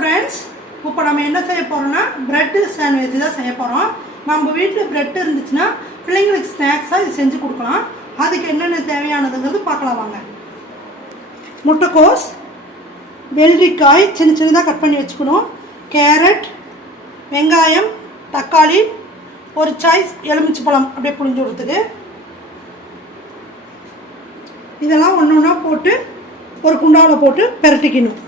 Friends, இப்போ நம்ம என்ன செய்ய போகிறோம்னா பிரெட் சாண்ட்விச் தான் செய்ய போகிறோம். நம்ம வீட்டில் பிரெட் இருந்துச்சுன்னா பிள்ளைங்களுக்கு ஸ்நாக்ஸாக இது செஞ்சு கொடுக்கலாம். அதுக்கு என்னென்ன தேவையானதுங்கிறது பார்க்கலாம் வாங்க. முட்டைக்கோஸ், வெள்ளரிக்காய் சின்ன சின்னதாக கட் பண்ணி வச்சுக்கணும், கேரட், வெங்காயம், தக்காளி, ஒரு சாய்ஸ் எலுமிச்சை பழம் அப்படியே புழிஞ்சு விடுறதுக்கு. இதெல்லாம் ஒன்று ஒன்றா போட்டு ஒரு குண்டாவில் போட்டு பெரட்டிக்கணும்.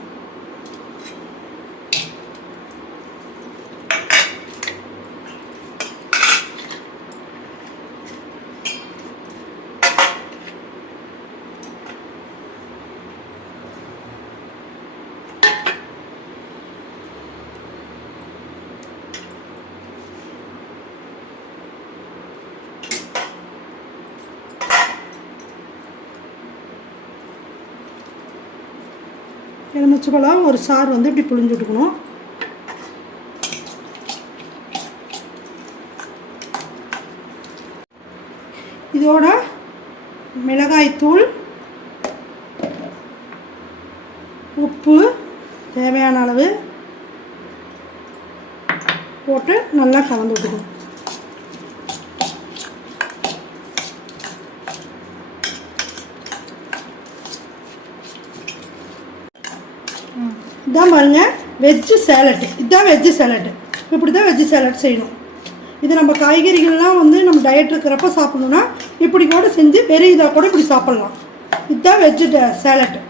எலுமிச்சை பழம் ஒரு சாறு வந்து இப்படி புழிஞ்சு விட்டுக்கணும். இதோட மிளகாய்த்தூள், உப்பு தேவையான அளவு போட்டு நல்லா கலந்து விட்டுக்கணும். இதான் பாருங்க வெஜ்ஜு சேலட்டு. இதுதான் வெஜ்ஜு சேலட்டு. இப்படி தான் வெஜ்ஜு சேலட் செய்யணும். இது நம்ம காய்கறிகள்லாம் வந்து நம்ம டயட் இருக்கிறப்ப சாப்பிட்ணுன்னா இப்படி கூட செஞ்சு வெறும் இதாக கூட இப்படி சாப்பிட்லாம். இதுதான் வெஜ்ஜு சேலட்டு.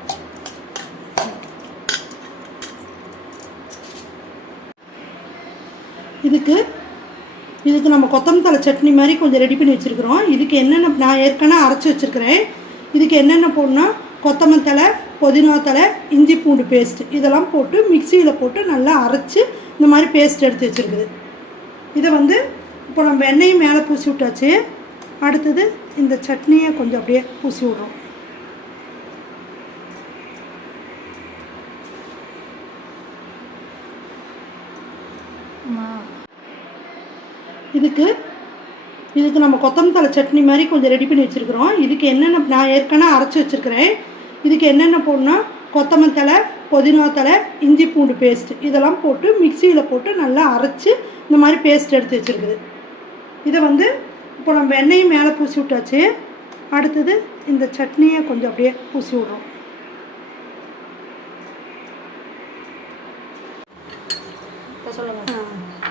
இதுக்கு நம்ம கொத்தமல்லி தழை சட்னி மாதிரி கொஞ்சம் ரெடி பண்ணி வச்சுருக்குறோம். இதுக்கு என்னென்ன நான் ஏற்கனவே அரைச்சி வச்சுருக்கிறேன். இதுக்கு என்னென்ன போடணுன்னா கொத்தமல்லி தழை, புதினா தழை, இஞ்சி பூண்டு பேஸ்ட்டு இதெல்லாம் போட்டு மிக்சியில் போட்டு நல்லா அரைச்சி இந்த மாதிரி பேஸ்ட் எடுத்து வச்சுருக்குது. இதை வந்து இப்போ நம்ம வெண்ணெயும் மேலே பூசி விட்டாச்சு. அடுத்தது இந்த சட்னியை கொஞ்சம் அப்படியே பூசி விட்றோம். இதுக்கு நம்ம கொத்தமல்லி தழை சட்னி மாதிரி கொஞ்சம் ரெடி பண்ணி வச்சுருக்குறோம். இதுக்கு என்னென்ன நான் ஏற்கனவே அரைச்சி வச்சுருக்கிறேன். இதுக்கு என்னென்ன போடணுன்னா கொத்தமல்லி தழை, புதினா தழை, இஞ்சி பூண்டு பேஸ்ட்டு இதெல்லாம் போட்டு மிக்சியில் போட்டு நல்லா அரைச்சி இந்த மாதிரி பேஸ்ட் எடுத்து வச்சுருக்குது. இதை வந்து இப்போ நம்ம வெண்ணெயும் மேலே பூசி விட்டாச்சு. அடுத்தது இந்த சட்னியை கொஞ்சம் அப்படியே பூசி விட்றோம்.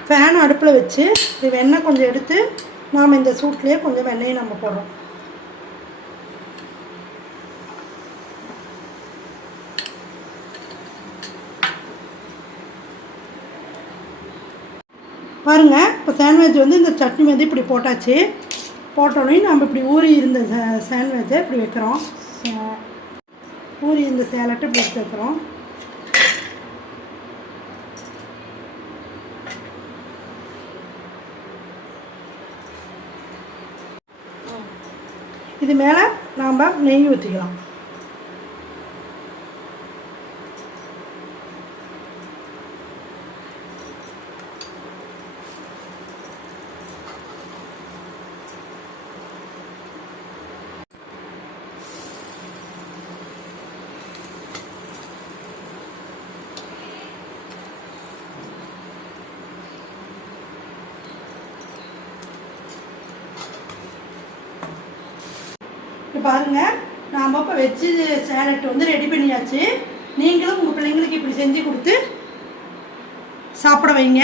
ஃபேன் அடுப்பில் வச்சு இது வெண்ணெய் கொஞ்சம் எடுத்து நாம் இந்த சூட்லேயே கொஞ்சம் வெண்ணெயை நம்ம போடுறோம். பாருங்கள், இப்போ சாண்ட்விச் வந்து இந்த சட்னி வந்து இப்படி போட்டாச்சு. போட்டோடனே நம்ம இப்படி ஊறி இருந்த சாண்ட்விச்சை இப்படி வைக்கிறோம். ஊறி இருந்த சேலட்டை இப்படி வச்சு வைக்கிறோம். இது மேலே நாம் நெய் ஊற்றிக்கலாம். இப்போ பாருங்கள், நாம் இப்போ வெஜ்ஜு சேலட் வந்து ரெடி பண்ணியாச்சு. நீங்களும் உங்கள் பிள்ளைங்களுக்கு இப்படி செஞ்சு கொடுத்து சாப்பிட வைங்க.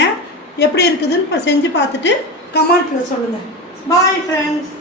எப்படி இருக்குதுன்னு இப்போ செஞ்சு பார்த்துட்டு கமெண்ட்டில் சொல்லுங்கள். Bye friends.